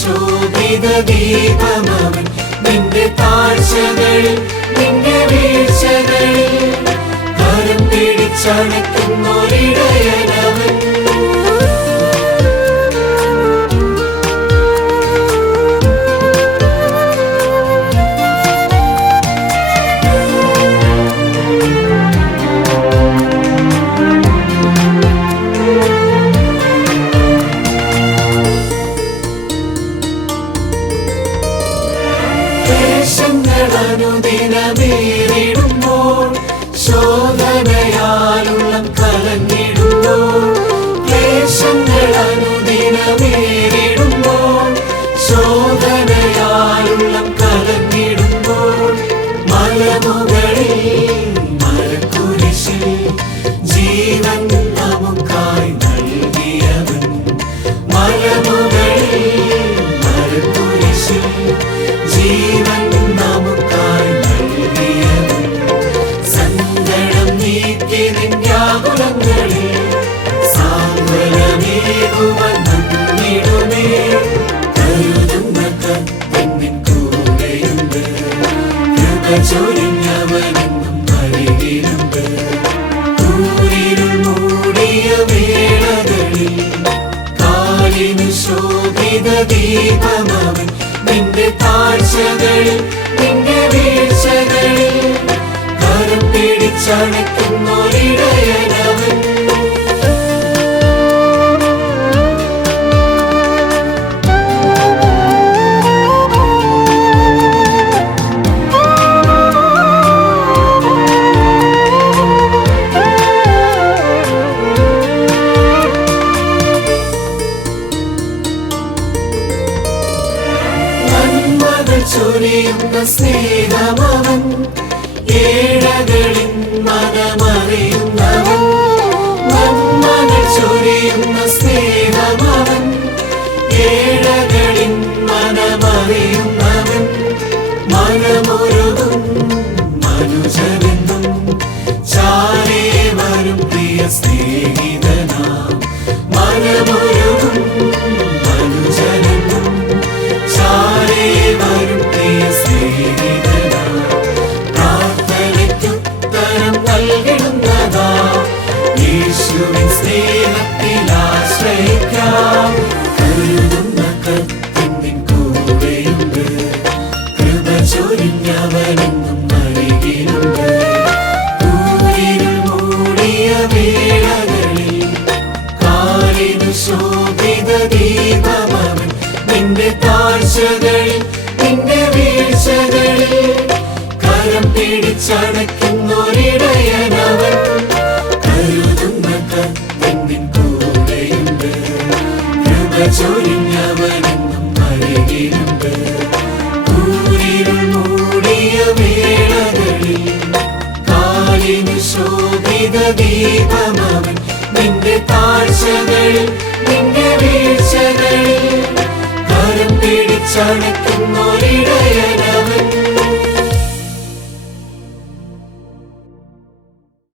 ശോഭിത ദീപമവൻ നിന്റെ താഴ്ചകളിൽ നിന്റെ വീഴ്ചകളിൽ കരം പിടിച്ചണയ്ക്കുന്നൊരിടയനവൻ. അനുദിനമേറിടുമ്പോൾ ശോധനയാലുള്ളം കലങ്ങിടുമ്പോൾ ക്ലേശങ്ങൾ അനുദിനമേറിടുമ്പോൾ ശോധനയാലുള്ളം കലങ്ങിടുമ്പോൾ മലമുകളിൽ മരക്കുരിശിൽ ജീവൻ നമുക്കായി നൽകിയവൻ. മലമുകളിൽ മരക്കുരിശിൽ ജീവൻ നമുക്കായി നൽകിയവൻ. സങ്കടം നീക്കി നിന്യാകുലങ്ങളിൽ സാന്ത്വനമേകുവൻ നന്ദിടുമേ. കരുതുന്ന കർത്തൻ കൂടെയുണ്ട്, കൃപ ചൊരിഞ്ഞവനെന്നും അരികിലുണ്ട്. കൂരിരുൾ മൂടിയ വേളകളിൽ കാലിനു ശോഭിത ദീപമവൻ നിന്റെ താഴ്ചകളിൽ നിന്റെ വീഴ്ചകളിൽ കരം പിടിച്ചണയ്ക്കുന്നൊരിടയനവൻ. ചൊരിയുന്ന സ്നേഹമവൻ ഏഴകളിൻ മനമറിയുന്നവൻ. നന്മകൾ ചൊരിയുന്ന സ്നേഹമവൻ ഏഴകളിൻ മനമറിയുന്നവൻ. മനമൊരുകും മനുജനെന്നും ചാരേ വരും പ്രിയ സ്നേഹിതനാം. മനമൊരുകും മനുജനെന്നും ചാരേ വരും പ്രിയ സ്നേഹിതനാം. പ്രാർത്ഥനയ്ക്കുത്തരം നൽകിടുന്നതാ യേശുവിൻ സ്നേഹത്തിൽ ആശ്രയിക്കാം. കരുതുന്ന കർത്തൻ കൂടെയുണ്ട്, കൃപ ചൊരിഞ്ഞവനെന്നും അരികിലുണ്ട്. കൂരിരുൾ മൂടിയ വേളകളിൽ കാലിനു ശോഭിത ദീപമവൻ നിന്റെ താഴ്ചകളിൽ നിന്റെ വീഴ്ചകളിൽ കരം പിടിച്ചണയ്ക്കുന്നൊരിടയനവൻ. കരുതുന്ന കർത്തൻ കൂടെയുണ്ട്, കൃപ ചൊരിഞ്ഞവനെന്നും അരികിലുണ്ട്. കൂരിരുൾ മൂടിയ വേളകളിൽ കാലിനു ശോഭിത ദീപമവൻ നിന്റെ താഴ്ചകളിൽ നിന്റെ വീഴ്ചകളിൽ കരം പിടിച്ചണയ്ക്കുന്നൊരിടയനവൻ.